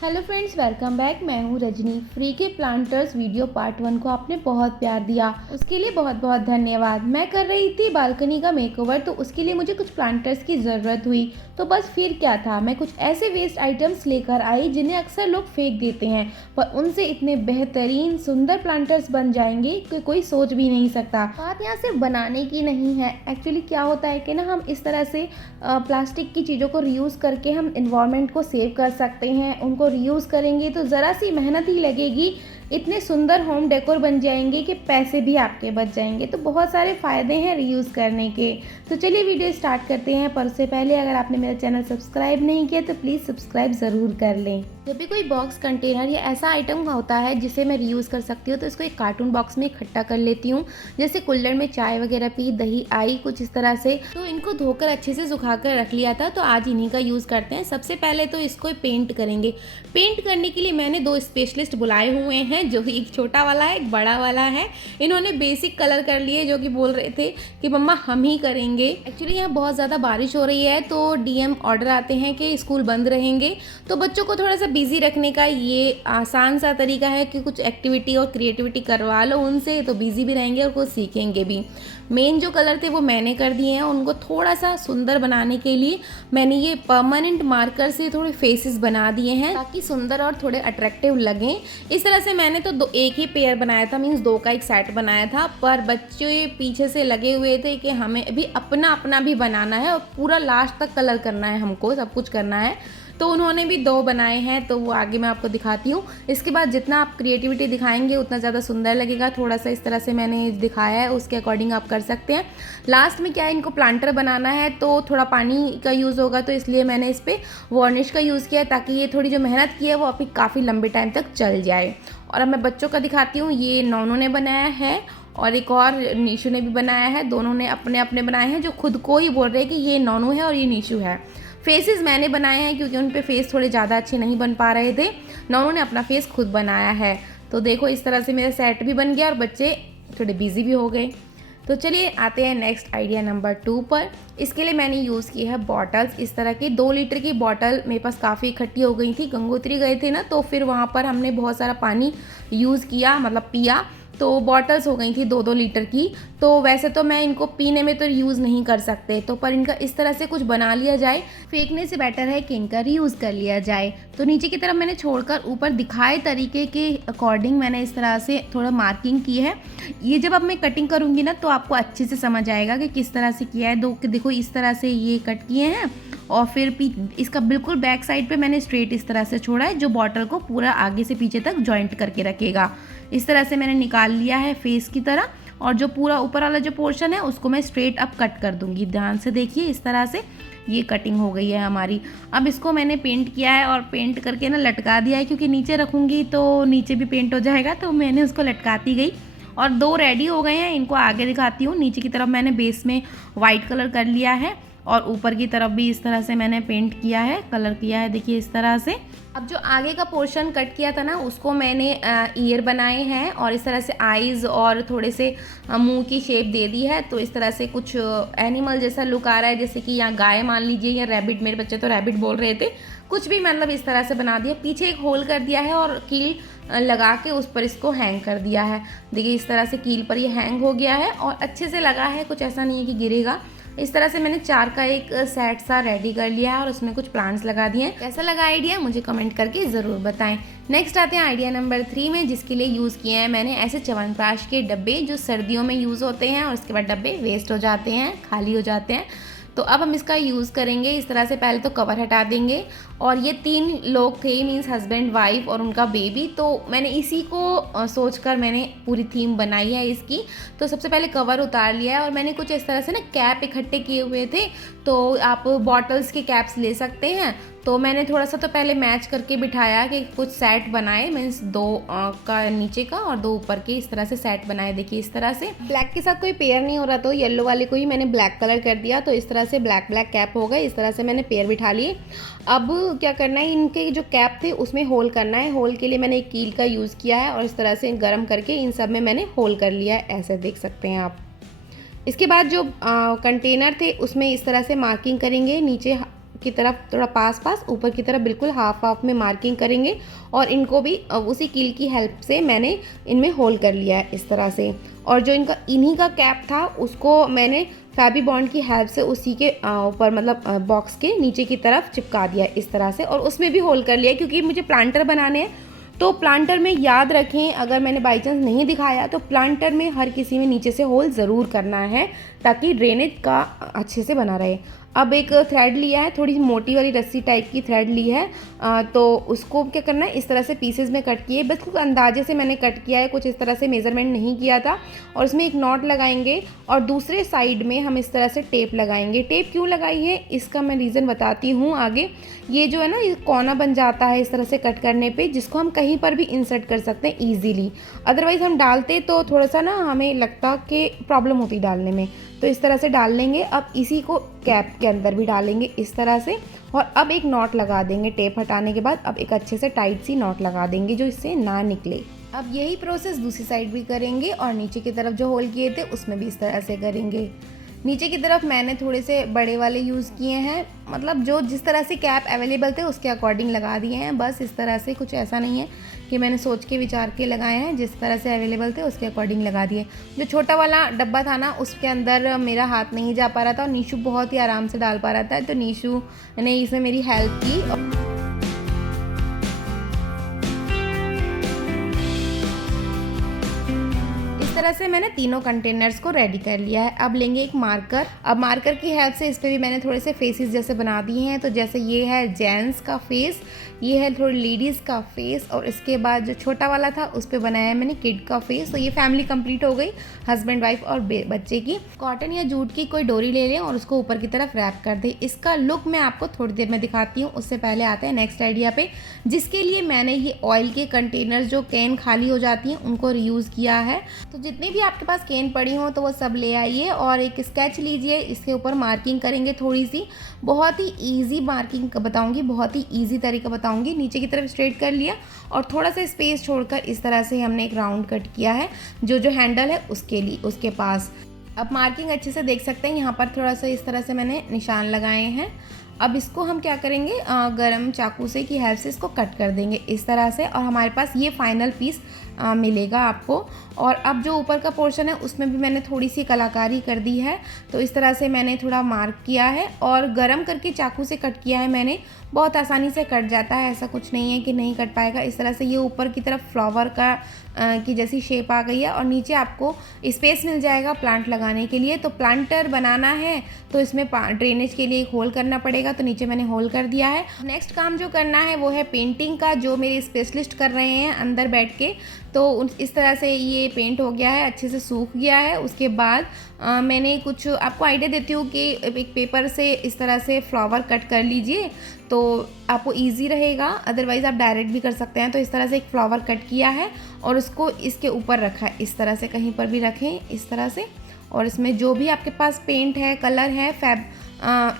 Hello friends, welcome back. मैं हूँ Rajni. Free के प्लांटर्स वीडियो पार्ट 1 को आपने बहुत प्यार दिया, उसके लिए बहुत बहुत धन्यवाद। मैं कर रही थी बालकनी का मेकओवर, तो उसके लिए मुझे कुछ प्लांटर्स की ज़रूरत हुई। तो बस फिर क्या था, मैं कुछ ऐसे वेस्ट आइटम्स लेकर आई जिन्हें अक्सर लोग फेंक देते हैं, पर उनसे इतने बेहतरीन सुंदर प्लांटर्स बन जाएंगे कि कोई सोच भी नहीं सकता। बात यहाँ सिर्फ बनाने की नहीं है। एक्चुअली क्या होता है कि हम इस तरह से प्लास्टिक की चीज़ों को रीयूज़ करके हम इन्वायरमेंट को सेव कर सकते हैं। उनको रीयूज़ करेंगे तो ज़रा सी मेहनत ही लगेगी, इतने सुंदर होम डेकोर बन जाएंगे कि पैसे भी आपके बच जाएंगे। तो बहुत सारे फ़ायदे हैं रीयूज़ करने के। तो चलिए वीडियो स्टार्ट करते हैं, पर उससे पहले अगर आपने मेरा चैनल सब्सक्राइब नहीं किया तो प्लीज़ सब्सक्राइब ज़रूर कर लें। जब भी कोई बॉक्स, कंटेनर या ऐसा आइटम होता है जिसे मैं रीयूज़ कर सकती हूँ, तो इसको एक कार्टून बॉक्स में इकट्ठा कर लेती हूँ। जैसे कुल्हड़ में चाय वगैरह पी, दही आई, कुछ इस तरह से। तो इनको धोकर अच्छे से सुखा कर रख लिया था, तो आज इन्हीं का यूज़ करते हैं। सबसे पहले तो इसको पेंट करेंगे। पेंट करने के लिए मैंने 2 स्पेशलिस्ट बुलाए हुए हैं, जो एक छोटा वाला है, एक बड़ा वाला है। इन्होंने बेसिक कलर कर लिए, जो कि बोल रहे थे कि मम्मा हम ही करेंगे। एक्चुअली यहाँ बहुत ज़्यादा बारिश हो रही है, तो डीएम ऑर्डर आते हैं कि स्कूल बंद रहेंगे, तो बच्चों को थोड़ा सा बिजी रखने का ये आसान सा तरीका है कि कुछ एक्टिविटी और क्रिएटिविटी करवा लो उनसे, तो बिजी भी रहेंगे और कुछ सीखेंगे भी। मेन जो कलर थे वो मैंने कर दिए हैं। उनको थोड़ा सा सुंदर बनाने के लिए मैंने ये परमानेंट मार्कर से थोड़े फेसेस बना दिए हैं, ताकि सुंदर और थोड़े अट्रैक्टिव लगें। इस तरह से मैंने तो एक ही पेयर बनाया था, मीन्स 2 का एक सेट बनाया था, पर बच्चे पीछे से लगे हुए थे कि हमें भी अपना अपना भी बनाना है और पूरा लास्ट तक कलर करना है, हमको सब कुछ करना है। तो उन्होंने भी 2 बनाए हैं, तो वो आगे मैं आपको दिखाती हूँ। इसके बाद जितना आप क्रिएटिविटी दिखाएंगे उतना ज़्यादा सुंदर लगेगा। थोड़ा सा इस तरह से मैंने दिखाया है, उसके अकॉर्डिंग आप कर सकते हैं। लास्ट में क्या है, इनको प्लांटर बनाना है तो थोड़ा पानी का यूज़ होगा, तो इसलिए मैंने इस पर वार्निश का यूज़ किया है, ताकि ये थोड़ी जो मेहनत की है वो आपकी काफ़ी लंबे टाइम तक चल जाए। और अब मैं बच्चों का दिखाती हूँ। ये नौनों ने बनाया है और एक और नीशू ने भी बनाया है। दोनों ने अपने अपने बनाए हैं, जो खुद को ही बोल रहे हैं कि ये नौनू है और ये नीशू है। फेसेस मैंने बनाए हैं क्योंकि उन पे फेस थोड़े ज़्यादा अच्छे नहीं बन पा रहे थे। नौनों ने अपना फेस खुद बनाया है। तो देखो इस तरह से मेरा सेट भी बन गया और बच्चे थोड़े बिजी भी हो गए। तो चलिए आते हैं नेक्स्ट आइडिया नंबर 2 पर। इसके लिए मैंने यूज़ की है बॉटल्स। इस तरह की 2 लीटर की बॉटल मेरे पास काफ़ी इकट्ठी हो गई थी। गंगोत्री गए थे ना, तो फिर वहाँ पर हमने बहुत सारा पानी यूज़ किया, मतलब पिया, तो बॉटल्स हो गई थी 2-2 लीटर की। तो वैसे तो मैं इनको पीने में तो यूज़ नहीं कर सकते, तो पर इनका इस तरह से कुछ बना लिया जाए, फेंकने से बेटर है कि इनका रीयूज़ कर लिया जाए। तो नीचे की तरफ मैंने छोड़कर ऊपर दिखाए तरीके के अकॉर्डिंग मैंने इस तरह से थोड़ा मार्किंग की है। ये जब अब मैं कटिंग करूँगी ना, तो आपको अच्छे से समझ आएगा कि किस तरह से किया है। देखो इस तरह से ये कट किए हैं, और फिर इसका बिल्कुल बैक साइड पे मैंने स्ट्रेट इस तरह से छोड़ा है, जो बॉटल को पूरा आगे से पीछे तक जॉइंट करके रखेगा। इस तरह से मैंने निकाल लिया है फेस की तरह, और जो पूरा ऊपर वाला जो पोर्शन है उसको मैं स्ट्रेट अप कट कर दूंगी। ध्यान से देखिए, इस तरह से ये कटिंग हो गई है हमारी। अब इसको मैंने पेंट किया है और पेंट करके ना लटका दिया है, क्योंकि नीचे रखूँगी तो नीचे भी पेंट हो जाएगा, तो मैंने उसको लटकाती गई। और 2 रेडी हो गए हैं, इनको आगे दिखाती हूँ। नीचे की तरफ मैंने बेस में वाइट कलर कर लिया है, और ऊपर की तरफ भी इस तरह से मैंने पेंट किया है, कलर किया है, देखिए इस तरह से। अब जो आगे का पोर्शन कट किया था ना, उसको मैंने ईयर बनाए हैं, और इस तरह से आईज़ और थोड़े से मुंह की शेप दे दी है। तो इस तरह से कुछ एनिमल जैसा लुक आ रहा है, जैसे कि यहाँ गाय मान लीजिए, या रैबिट, मेरे बच्चे तो रैबिट बोल रहे थे, कुछ भी मतलब इस तरह से बना दिया। पीछे एक होल कर दिया है और कील लगा के उस पर इसको हैंग कर दिया है। देखिए इस तरह से कील पर ये हैंग हो गया है और अच्छे से लगा है, कुछ ऐसा नहीं है कि गिरेगा। इस तरह से मैंने 4 का एक सेट सा रेडी कर लिया है, और उसमें कुछ प्लांट्स लगा दिए हैं। कैसा लगा आइडिया, मुझे कमेंट करके ज़रूर बताएं। नेक्स्ट आते हैं आइडिया नंबर 3 में, जिसके लिए यूज़ किए हैं मैंने ऐसे च्यवनप्राश के डब्बे, जो सर्दियों में यूज़ होते हैं और उसके बाद डब्बे वेस्ट हो जाते हैं, खाली हो जाते हैं। तो अब हम इसका यूज़ करेंगे। इस तरह से पहले तो कवर हटा देंगे, और ये 3 लोग थे, मीन्स हस्बैंड, वाइफ और उनका बेबी। तो मैंने इसी को सोचकर मैंने पूरी थीम बनाई है इसकी। तो सबसे पहले कवर उतार लिया है, और मैंने कुछ इस तरह से ना कैप इकट्ठे किए हुए थे, तो आप बॉटल्स के कैप्स ले सकते हैं। तो मैंने थोड़ा सा तो पहले मैच करके बिठाया कि कुछ सेट बनाए, मीन्स 2 का नीचे का और 2 ऊपर के, इस तरह से सेट बनाए। देखिए इस तरह से ब्लैक के साथ कोई पेयर नहीं हो रहा, तो येलो वाले को ही मैंने ब्लैक कलर कर दिया, तो इस तरह से ब्लैक ब्लैक कैप हो गए। इस तरह से मैंने पेयर बिठा लिए। अब क्या करना है, इनके जो कैप थे उसमें होल करना है। होल के लिए मैंने एक कील का यूज़ किया है, और इस तरह से गर्म करके इन सब में मैंने होल कर लिया है, ऐसे देख सकते हैं आप। इसके बाद जो कंटेनर थे उसमें इस तरह से मार्किंग करेंगे नीचे की तरफ थोड़ा पास पास, ऊपर की तरफ बिल्कुल हाफ हाफ में मार्किंग करेंगे। और इनको भी उसी कील की हेल्प से मैंने इनमें होल कर लिया है इस तरह से। और जो इन्हीं का कैप था उसको मैंने फैबी बॉन्ड की हेल्प से उसी के ऊपर मतलब बॉक्स के नीचे की तरफ चिपका दिया इस तरह से, और उसमें भी होल कर लिया क्योंकि मुझे प्लांटर बनाने हैं। तो प्लांटर में याद रखें, अगर मैंने बाई चांस नहीं दिखाया तो प्लांटर में हर किसी में नीचे से होल ज़रूर करना है ताकि ड्रेनेज का अच्छे से बना रहे। अब एक थ्रेड लिया है, थोड़ी मोटी वाली रस्सी टाइप की थ्रेड ली है, तो उसको क्या करना है, इस तरह से पीसेस में कट किए, बस कुछ अंदाजे से मैंने कट किया है, कुछ इस तरह से मेज़रमेंट नहीं किया था। और इसमें एक नॉट लगाएंगे और दूसरे साइड में हम इस तरह से टेप लगाएंगे। टेप क्यों लगाई है इसका मैं रीज़न बताती हूँ आगे। ये जो है ना, ये कोना बन जाता है इस तरह से कट करने पे, जिसको हम कहीं पर भी इंसर्ट कर सकते हैं ईजीली। अदरवाइज़ हम डालते तो थोड़ा सा ना हमें लगता कि प्रॉब्लम होती डालने में, तो इस तरह से डाल लेंगे। अब इसी को कैप के अंदर भी डालेंगे इस तरह से, और अब एक नॉट लगा देंगे टेप हटाने के बाद। अब एक अच्छे से टाइट सी नॉट लगा देंगे जो इससे ना निकले। अब यही प्रोसेस दूसरी साइड भी करेंगे और नीचे की तरफ जो होल किए थे उसमें भी इस तरह से करेंगे। नीचे की तरफ मैंने थोड़े से बड़े वाले यूज़ किए हैं, मतलब जो जिस तरह से कैप अवेलेबल थे उसके अकॉर्डिंग लगा दिए हैं, बस इस तरह से। कुछ ऐसा नहीं है कि मैंने सोच के विचार के लगाए हैं, जिस तरह से अवेलेबल थे उसके अकॉर्डिंग लगा दिए। जो छोटा वाला डब्बा था ना उसके अंदर मेरा हाथ नहीं जा पा रहा था और नीशू बहुत ही आराम से डाल पा रहा था, तो नीशू ने इसमें मेरी हेल्प की। इस तरह से मैंने तीनों कंटेनर्स को रेडी कर लिया है। अब लेंगे एक मार्कर। अब मार्कर की हेल्प से इस पर भी मैंने थोड़े से फेसेस जैसे बना दिए हैं। तो जैसे ये है जेंट्स का फेस, ये है थोड़ी लेडीज़ का फेस, और इसके बाद जो छोटा वाला था उस पर बनाया है मैंने किड का फेस। तो ये फैमिली कंप्लीट हो गई, हस्बैंड वाइफ और बच्चे की। कॉटन या जूट की कोई डोरी ले लें और उसको ऊपर की तरफ रैप कर दें। इसका लुक मैं आपको थोड़ी देर में दिखाती हूँ, उससे पहले आते हैं नेक्स्ट आइडिया पे, जिसके लिए मैंने ये ऑयल के कंटेनर्स जो कैन खाली हो जाती हैं उनको रीयूज़ किया है। तो जितनी भी आपके पास कैन पड़ी हो तो वो सब ले आइए और एक स्केच लीजिए, इसके ऊपर मार्किंग करेंगे थोड़ी सी। बहुत ही ईजी मार्किंग बताऊंगी, बहुत ही ईजी तरीका बताऊंगी। नीचे की तरफ स्ट्रेट कर लिया और थोड़ा सा स्पेस छोड़कर इस तरह से हमने एक राउंड कट किया है जो हैंडल है उसके लिए, उसके पास। अब मार्किंग अच्छे से देख सकते हैं, यहाँ पर थोड़ा सा इस तरह से मैंने निशान लगाए हैं। अब इसको हम क्या करेंगे, गरम चाकू से की हेल्प से इसको कट कर देंगे इस तरह से, और हमारे पास ये फाइनल पीस मिलेगा आपको। और अब जो ऊपर का पोर्शन है उसमें भी मैंने थोड़ी सी कलाकारी कर दी है। तो इस तरह से मैंने थोड़ा मार्क किया है और गरम करके चाकू से कट किया है मैंने। बहुत आसानी से कट जाता है, ऐसा कुछ नहीं है कि नहीं कट पाएगा। इस तरह से ये ऊपर की तरफ फ्लावर का की जैसी शेप आ गई है और नीचे आपको स्पेस मिल जाएगा प्लांट लगाने के लिए। तो प्लांटर बनाना है तो इसमें ड्रेनेज के लिए एक होल करना पड़ेगा, तो नीचे मैंने होल कर दिया है। नेक्स्ट काम जो करना है वो है पेंटिंग का, जो मेरे स्पेशलिस्ट कर रहे हैं अंदर बैठ के। तो इस तरह से ये पेंट हो गया है, अच्छे से सूख गया है। उसके बाद मैंने कुछ आपको आइडिया देती हूँ कि एक पेपर से इस तरह से फ्लावर कट कर लीजिए तो आपको इजी रहेगा, अदरवाइज़ आप डायरेक्ट भी कर सकते हैं। तो इस तरह से एक फ्लावर कट किया है और उसको इसके ऊपर रखा है, इस तरह से कहीं पर भी रखें इस तरह से। और इसमें जो भी आपके पास पेंट है, कलर है,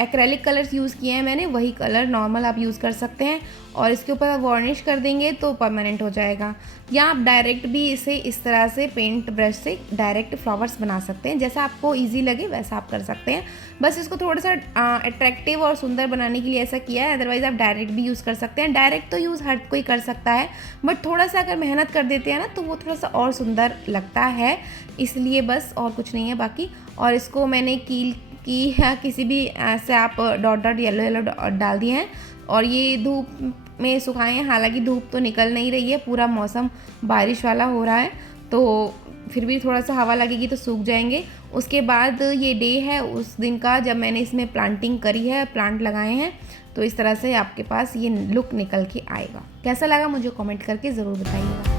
एक्रेलिक कलर्स यूज़ किए हैं मैंने, वही कलर नॉर्मल आप यूज़ कर सकते हैं। और इसके ऊपर आप वार्निश कर देंगे तो परमानेंट हो जाएगा, या आप डायरेक्ट भी इसे इस तरह से पेंट ब्रश से डायरेक्ट फ्लावर्स बना सकते हैं। जैसा आपको इजी लगे वैसा आप कर सकते हैं। बस इसको थोड़ा सा अट्रैक्टिव और सुंदर बनाने के लिए ऐसा किया है, अदरवाइज़ आप डायरेक्ट भी यूज़ कर सकते हैं। डायरेक्ट तो यूज़ हर कोई कर सकता है, बट थोड़ा सा अगर मेहनत कर देते हैं ना तो वो थोड़ा सा और सुंदर लगता है, इसलिए बस, और कुछ नहीं है बाकी। और इसको मैंने कील की या किसी भी ऐसे आप डॉट डॉट येलो येलो डाल दिए हैं और ये धूप में सुखाए हैं। हालांकि धूप तो निकल नहीं रही है, पूरा मौसम बारिश वाला हो रहा है, तो फिर भी थोड़ा सा हवा लगेगी तो सूख जाएंगे। उसके बाद ये डे है उस दिन का जब मैंने इसमें प्लांटिंग करी है, प्लांट लगाए हैं। तो इस तरह से आपके पास ये लुक निकल के आएगा। कैसा लगा मुझे कमेंट करके ज़रूर बताइएगा।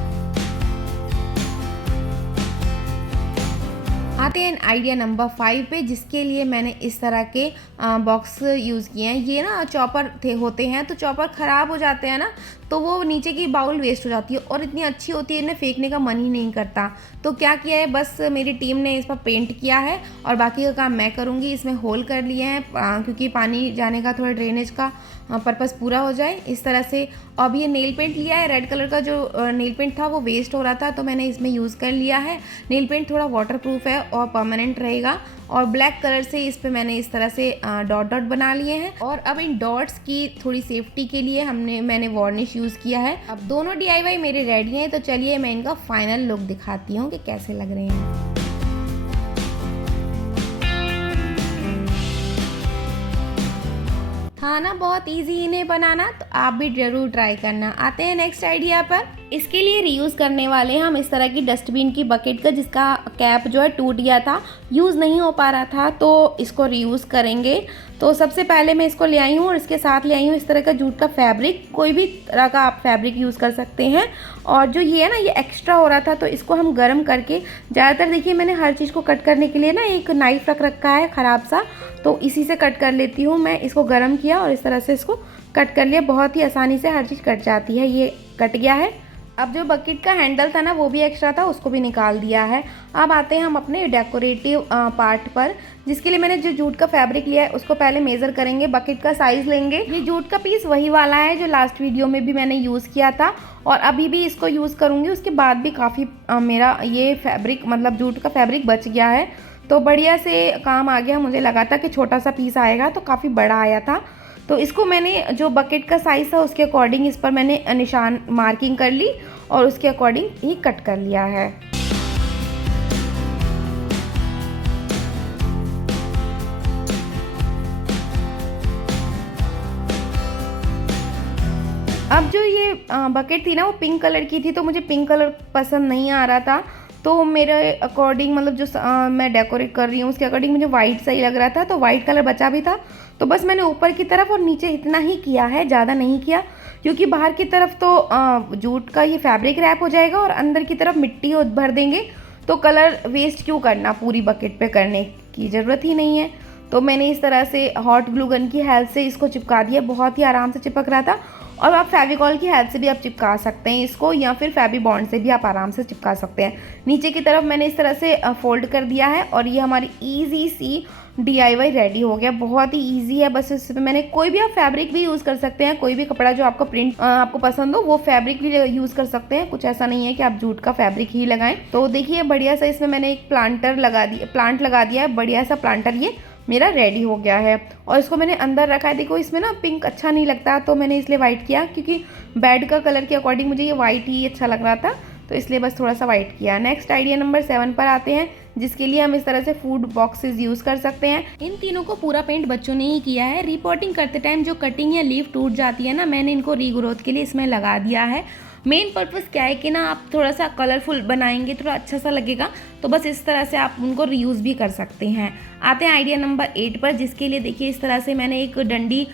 आते हैं आइडिया नंबर 5 पे, जिसके लिए मैंने इस तरह के बॉक्स यूज़ किए हैं। ये ना चॉपर होते हैं, तो चॉपर ख़राब हो जाते हैं ना, तो वो नीचे की बाउल वेस्ट हो जाती है और इतनी अच्छी होती है, इन्हें फेंकने का मन ही नहीं करता। तो क्या किया है, बस मेरी टीम ने इस पर पेंट किया है और बाकी का काम मैं करूँगी। इसमें होल कर लिए हैं क्योंकि पानी जाने का थोड़ा ड्रेनेज का पर्पस पूरा हो जाए इस तरह से। अब ये नेल पेंट लिया है, रेड कलर का जो नेल पेंट था वो वेस्ट हो रहा था तो मैंने इसमें यूज़ कर लिया है। नेल पेंट थोड़ा वाटर प्रूफ है और परमानेंट रहेगा। और ब्लैक कलर से इस पे मैंने इस तरह से डॉट डॉट बना लिए हैं। और अब इन डॉट्स की थोड़ी सेफ्टी के लिए मैंने वार्निश यूज़ किया है। अब दोनों DIY मेरे रेडी हैं, तो चलिए मैं इनका फाइनल लुक दिखाती हूँ कि कैसे लग रहे हैं। खाना बहुत इजी इन्हें बनाना, तो आप भी ज़रूर ट्राई करना। आते हैं नेक्स्ट आइडिया पर। इसके लिए रीयूज़ करने वाले हैं हम इस तरह की डस्टबिन की बकेट का, जिसका कैप जो है टूट गया था, यूज़ नहीं हो पा रहा था, तो इसको रीयूज़ करेंगे। तो सबसे पहले मैं इसको ले आई हूँ और इसके साथ ले आई हूँ इस तरह का जूट का फैब्रिक। कोई भी तरह का आप फैब्रिक यूज़ कर सकते हैं। और जो ये है ना, ये एक्स्ट्रा हो रहा था, तो इसको हम गर्म करके, ज़्यादातर देखिए मैंने हर चीज़ को कट करने के लिए ना एक नाइफ़ रख रखा है ख़राब सा, तो इसी से कट कर लेती हूँ। मैं इसको गर्म किया और इस तरह से इसको कट कर लिया। बहुत ही आसानी से हर चीज़ कट जाती है। ये कट गया है। अब जो बकेट का हैंडल था ना, वो भी एक्स्ट्रा था, उसको भी निकाल दिया है। अब आते हैं हम अपने डेकोरेटिव पार्ट पर, जिसके लिए मैंने जो जूट का फैब्रिक लिया है उसको पहले मेज़र करेंगे, बकेट का साइज़ लेंगे। ये जूट का पीस वही वाला है जो लास्ट वीडियो में भी मैंने यूज़ किया था और अभी भी इसको यूज़ करूँगी। उसके बाद भी काफ़ी मेरा ये फैब्रिक मतलब जूट का फैब्रिक बच गया है, तो बढ़िया से काम आ गया। मुझे लगा था कि छोटा सा पीस आएगा, तो काफ़ी बड़ा आया था। तो इसको मैंने जो बकेट का साइज़ था उसके अकॉर्डिंग इस पर मैंने निशान मार्किंग कर ली और उसके अकॉर्डिंग ही कट कर लिया है। अब जो ये बकेट थी ना, वो पिंक कलर की थी, तो मुझे पिंक कलर पसंद नहीं आ रहा था। तो मेरे अकॉर्डिंग मतलब जो मैं डेकोरेट कर रही हूँ उसके अकॉर्डिंग मुझे वाइट सही लग रहा था, तो वाइट कलर बचा भी था। तो बस मैंने ऊपर की तरफ और नीचे इतना ही किया है, ज़्यादा नहीं किया, क्योंकि बाहर की तरफ तो जूट का ये फैब्रिक रैप हो जाएगा और अंदर की तरफ मिट्टी भर देंगे, तो कलर वेस्ट क्यों करना, पूरी बकेट पे करने की ज़रूरत ही नहीं है। तो मैंने इस तरह से हॉट ग्लू गन की हेल्प से इसको चिपका दिया। बहुत ही आराम से चिपक रहा था। और आप फेविकॉल की हेल्प से भी आप चिपका सकते हैं इसको, या फिर फेवी बॉन्ड से भी आप आराम से चिपका सकते हैं। नीचे की तरफ मैंने इस तरह से फोल्ड कर दिया है और ये हमारी इजी सी DIY रेडी हो गया। बहुत ही इजी है। बस इसमें मैंने कोई भी आप फैब्रिक भी यूज़ कर सकते हैं, कोई भी कपड़ा जो आपका प्रिंट आपको पसंद हो वो फैब्रिक भी यूज़ कर सकते हैं। कुछ ऐसा नहीं है कि आप जूट का फैब्रिक ही लगाएं। तो देखिए बढ़िया सा इसमें मैंने एक प्लांट लगा दिया है। बढ़िया सा प्लांटर ये मेरा रेडी हो गया है और इसको मैंने अंदर रखा है। देखो इसमें ना पिंक अच्छा नहीं लगता, तो मैंने इसलिए वाइट किया, क्योंकि बेड का कलर के अकॉर्डिंग मुझे ये वाइट ही अच्छा लग रहा था, तो इसलिए बस थोड़ा सा वाइट किया। नेक्स्ट आइडिया नंबर 7 पर आते हैं, जिसके लिए हम इस तरह से फूड बॉक्सेस यूज़ कर सकते हैं। इन तीनों को पूरा पेंट बच्चों ने ही किया है। रिपोर्टिंग करते टाइम जो कटिंग या लीफ टूट जाती है ना, मैंने इनको रीग्रोथ के लिए इसमें लगा दिया है। मेन पर्पस क्या है कि ना आप थोड़ा सा कलरफुल बनाएंगे, थोड़ा अच्छा सा लगेगा, तो बस इस तरह से आप उनको रीयूज़ भी कर सकते हैं। आते हैं आइडिया नंबर 8 पर, जिसके लिए देखिए इस तरह से मैंने एक डंडी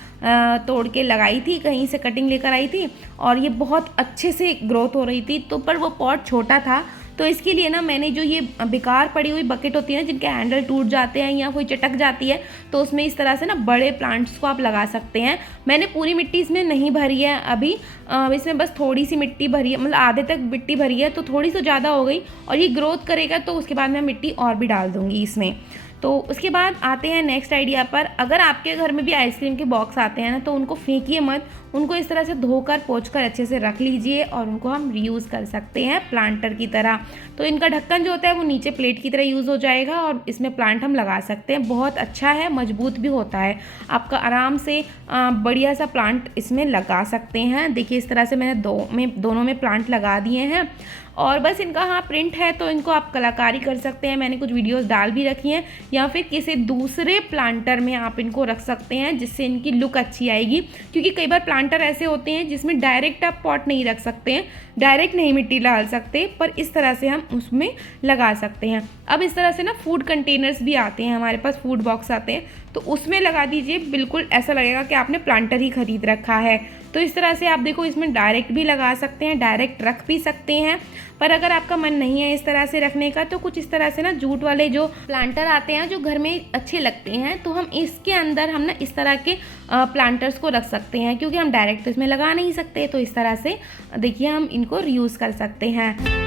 तोड़ के लगाई थी, कहीं से कटिंग लेकर आई थी और ये बहुत अच्छे से ग्रोथ हो रही थी, तो पर वो पॉट छोटा था, तो इसके लिए ना मैंने जो ये बेकार पड़ी हुई बकेट होती है ना, जिनके हैंडल टूट जाते हैं या कोई चटक जाती है, तो उसमें इस तरह से ना बड़े प्लांट्स को आप लगा सकते हैं। मैंने पूरी मिट्टी इसमें नहीं भरी है अभी, इसमें बस थोड़ी सी मिट्टी भरी है, मतलब आधे तक मिट्टी भरी है, तो थोड़ी सी ज़्यादा हो गई और ये ग्रोथ करेगा तो उसके बाद मैं मिट्टी और भी डाल दूँगी इसमें। तो उसके बाद आते हैं नेक्स्ट आइडिया पर। अगर आपके घर में भी आइसक्रीम के बॉक्स आते हैं ना, तो उनको फेंकिए मत, उनको इस तरह से धोकर पोंछकर अच्छे से रख लीजिए और उनको हम रीयूज़ कर सकते हैं प्लांटर की तरह। तो इनका ढक्कन जो होता है वो नीचे प्लेट की तरह यूज़ हो जाएगा और इसमें प्लांट हम लगा सकते हैं। बहुत अच्छा है, मजबूत भी होता है, आपका आराम से बढ़िया सा प्लांट इसमें लगा सकते हैं। देखिए इस तरह से मैंने दोनों में प्लांट लगा दिए हैं और बस इनका हाँ प्रिंट है, तो इनको आप कलाकारी कर सकते हैं। मैंने कुछ वीडियोस डाल भी रखी हैं, या फिर किसी दूसरे प्लांटर में आप इनको रख सकते हैं, जिससे इनकी लुक अच्छी आएगी। क्योंकि कई बार प्लांटर ऐसे होते हैं जिसमें डायरेक्ट आप पॉट नहीं रख सकते हैं, डायरेक्ट नहीं मिट्टी डाल सकते, पर इस तरह से हम उसमें लगा सकते हैं। अब इस तरह से ना फूड कंटेनर्स भी आते हैं हमारे पास, फूड बॉक्स आते हैं, तो उसमें लगा दीजिए, बिल्कुल ऐसा लगेगा कि आपने प्लांटर ही खरीद रखा है। तो इस तरह से आप देखो इसमें डायरेक्ट भी लगा सकते हैं, डायरेक्ट रख भी सकते हैं। पर अगर आपका मन नहीं है इस तरह से रखने का, तो कुछ इस तरह से ना जूट वाले जो प्लांटर आते हैं जो घर में अच्छे लगते हैं, तो हम इसके अंदर हम ना इस तरह के प्लांटर्स को रख सकते हैं, क्योंकि हम डायरेक्ट तो इसमें लगा नहीं सकते। तो इस तरह से देखिए हम इनको रीयूज़ कर सकते हैं।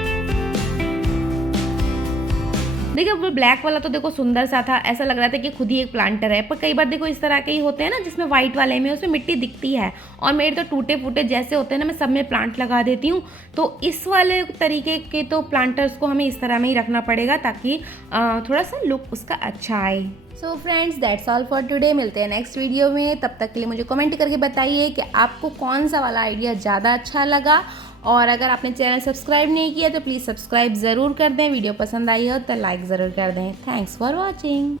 देखिए वो ब्लैक वाला तो देखो सुंदर सा था, ऐसा लग रहा था कि खुद ही एक प्लांटर है, पर कई बार देखो इस तरह के ही होते हैं ना जिसमें वाइट वाले में उसमें मिट्टी दिखती है, और मेरे तो टूटे फूटे जैसे होते हैं ना मैं सब में प्लांट लगा देती हूँ। तो इस वाले तरीके के तो प्लांटर्स को हमें इस तरह में ही रखना पड़ेगा ताकि थोड़ा सा लुक उसका अच्छा आए। So friends that's all for today. मिलते हैं नेक्स्ट वीडियो में, तब तक के लिए मुझे कमेंट करके बताइए कि आपको कौन सा वाला आइडिया ज़्यादा अच्छा लगा, और अगर आपने चैनल सब्सक्राइब नहीं किया तो प्लीज़ सब्सक्राइब ज़रूर कर दें। वीडियो पसंद आई हो तो लाइक ज़रूर कर दें। Thanks for watching.